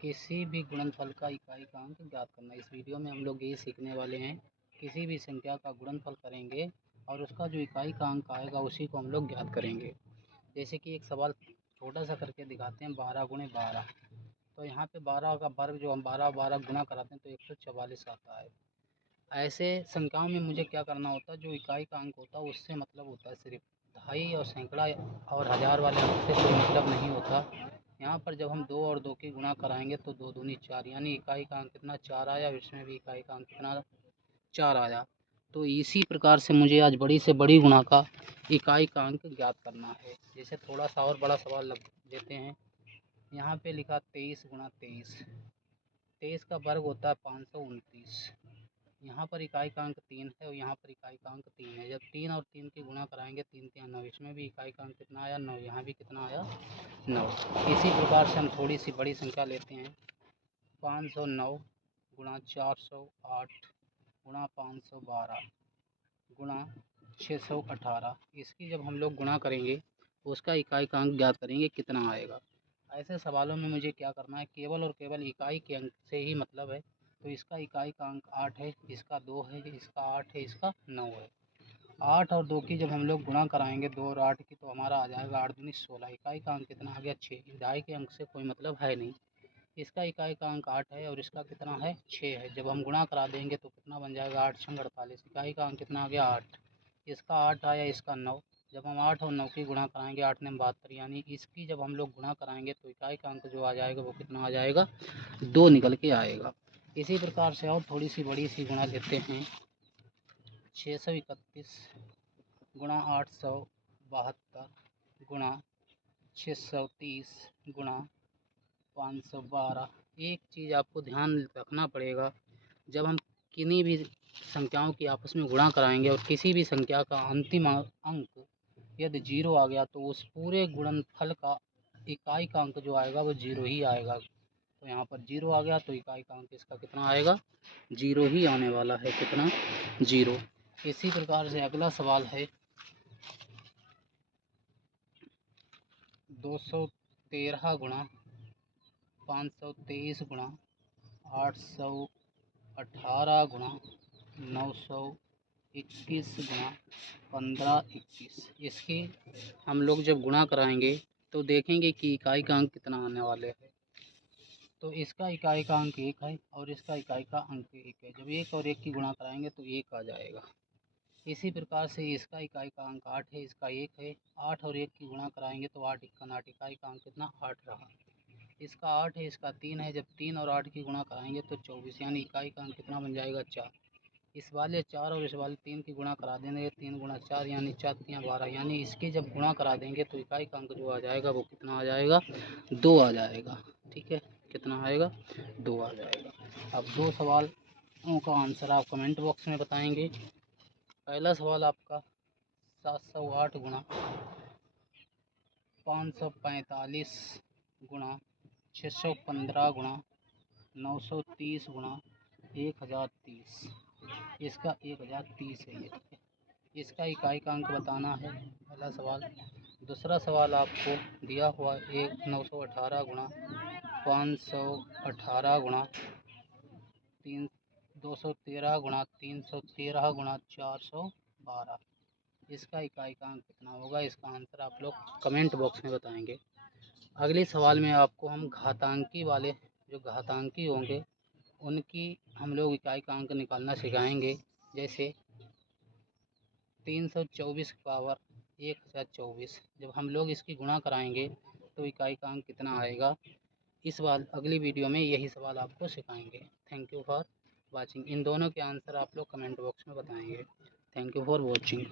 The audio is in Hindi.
किसी भी गुणनफल का इकाई का अंक ज्ञात करना। इस वीडियो में हम लोग यही सीखने वाले हैं, किसी भी संख्या का गुणनफल करेंगे और उसका जो इकाई का अंक आएगा उसी को हम लोग ज्ञात करेंगे। जैसे कि एक सवाल छोटा सा करके दिखाते हैं, 12 गुणे 12। तो यहाँ पे 12 का वर्ग जो हम 12 गुना कराते हैं तो 144 आता है। ऐसे संख्याओं में मुझे क्या करना होता है, जो इकाई का अंक होता है उससे मतलब होता है सिर्फ। दहाई और सैकड़ा और हज़ार वाले अंक से कोई मतलब नहीं होता। यहाँ पर जब हम 2 और 2 की गुणा कराएंगे तो 2 दूनी 4, यानी इकाई का अंक कितना 4 आया, और इसमें भी इकाई का अंक कितना 4 आया। तो इसी प्रकार से मुझे आज बड़ी से बड़ी गुणा का इकाई का अंक ज्ञात करना है। जैसे थोड़ा सा और बड़ा सवाल लेते हैं। यहाँ पे लिखा 23 गुणा 23। 23 का वर्ग होता है 529। यहाँ पर इकाई का अंक 3 है और यहाँ पर इकाई का अंक 3 है। जब 3 और 3 की गुणा कराएंगे 3 3 9, इसमें भी इकाई का अंक कितना आया 9, यहाँ भी कितना आया 9। इसी प्रकार से हम थोड़ी सी बड़ी संख्या लेते हैं। 509 गुणा 408 गुणा 512 गुणा 618। इसकी जब हम लोग गुणा करेंगे उसका इकाई का अंक ज्ञात करेंगे कितना आएगा। ऐसे सवालों में मुझे क्या करना है, केवल और केवल इकाई के अंक से ही मतलब है। तो इसका इकाई का अंक 8 है, इसका 2 है, इसका 8 है, इसका 9 है। 8 और 2 की जब हम लोग गुणा कराएंगे 2 और 8 की, तो हमारा आ जाएगा 8 दूनी 16। इकाई का अंक कितना आ गया 6। इकाई के अंक से कोई मतलब है नहीं। इसका इकाई का अंक 8 है और इसका कितना है 6 है। जब हम गुणा करा देंगे तो कितना बन जाएगा 8 छंग 48। इकाई का अंक कितना आ गया 8। इसका 8 आया, इसका 9। जब हम 8 और 9 की गुणा कराएंगे 8 ने 72, यानी इसकी जब हम लोग गुणा कराएंगे तो इकाई का अंक जो आ जाएगा वो कितना आ जाएगा 2 निकल के आएगा। इसी प्रकार से और थोड़ी सी बड़ी सी गुणा लेते हैं। 631 गुणा 872 गुणा 630 गुणा 512। एक चीज़ आपको ध्यान रखना पड़ेगा, जब हम किन्हीं भी संख्याओं की आपस में गुणा कराएंगे और किसी भी संख्या का अंतिम अंक यदि 0 आ गया तो उस पूरे गुणनफल का इकाई का अंक जो आएगा वो 0 ही आएगा। तो यहाँ पर 0 आ गया तो इकाई का अंक इसका कितना आएगा 0 ही आने वाला है, कितना 0। इसी प्रकार से अगला सवाल है 213 गुणा 523 गुणा 818 गुणा 921 गुणा 1521। इसकी हम लोग जब गुणा कराएंगे तो देखेंगे कि इकाई का अंक कितना आने वाले हैं। तो इसका इकाई का अंक 1 है और इसका इकाई का अंक 1 है। जब 1 और 1 की गुणा कराएंगे तो 1 आ जाएगा। इसी प्रकार से इसका इकाई का अंक 8 है, इसका 1 है। 8 और 1 की गुणा कराएंगे तो 8 1 8, इकाई का अंक कितना 8 रहा। इसका 8 है, इसका 3 है। जब 3 और 8 की गुणा कराएंगे तो 24, यानी इकाई का अंक कितना बन जाएगा 4। इस वाले 4 और इस वाले 3 की गुणा करा देंगे, 3 गुणा 4 यानी 4 3 12, यानी इसकी जब गुणा करा देंगे तो इकाई का अंक जो आ जाएगा वो कितना आ जाएगा 2 आ जाएगा। ठीक है, कितना आएगा 2 आ जाएगा। अब 2 सवालों का आंसर आप कमेंट बॉक्स में बताएंगे। पहला सवाल आपका 708 गुणा 545 गुणा 615 गुणा 930 गुणा 1030। इसका 1030 है ये, ठीक है। इसका इकाई का अंक बताना है, पहला सवाल। दूसरा सवाल आपको दिया हुआ 918 गुणा 518 गुणा 213 गुणा 313 गुणा 412। इसका इकाई का अंक कितना होगा, इसका आंसर आप लोग कमेंट बॉक्स में बताएंगे। अगले सवाल में आपको हम घातांकी वाले जो घातांकी होंगे उनकी हम लोग इकाई का अंक निकालना सिखाएंगे। जैसे 324 की पावर 1024, जब हम लोग इसकी गुणा कराएंगे तो इकाई का अंक कितना आएगा। इस बार अगली वीडियो में यही सवाल आपको सिखाएंगे। Thank you for watching. इन दोनों के आंसर आप लोग कमेंट बॉक्स में बताएंगे। Thank you for watching.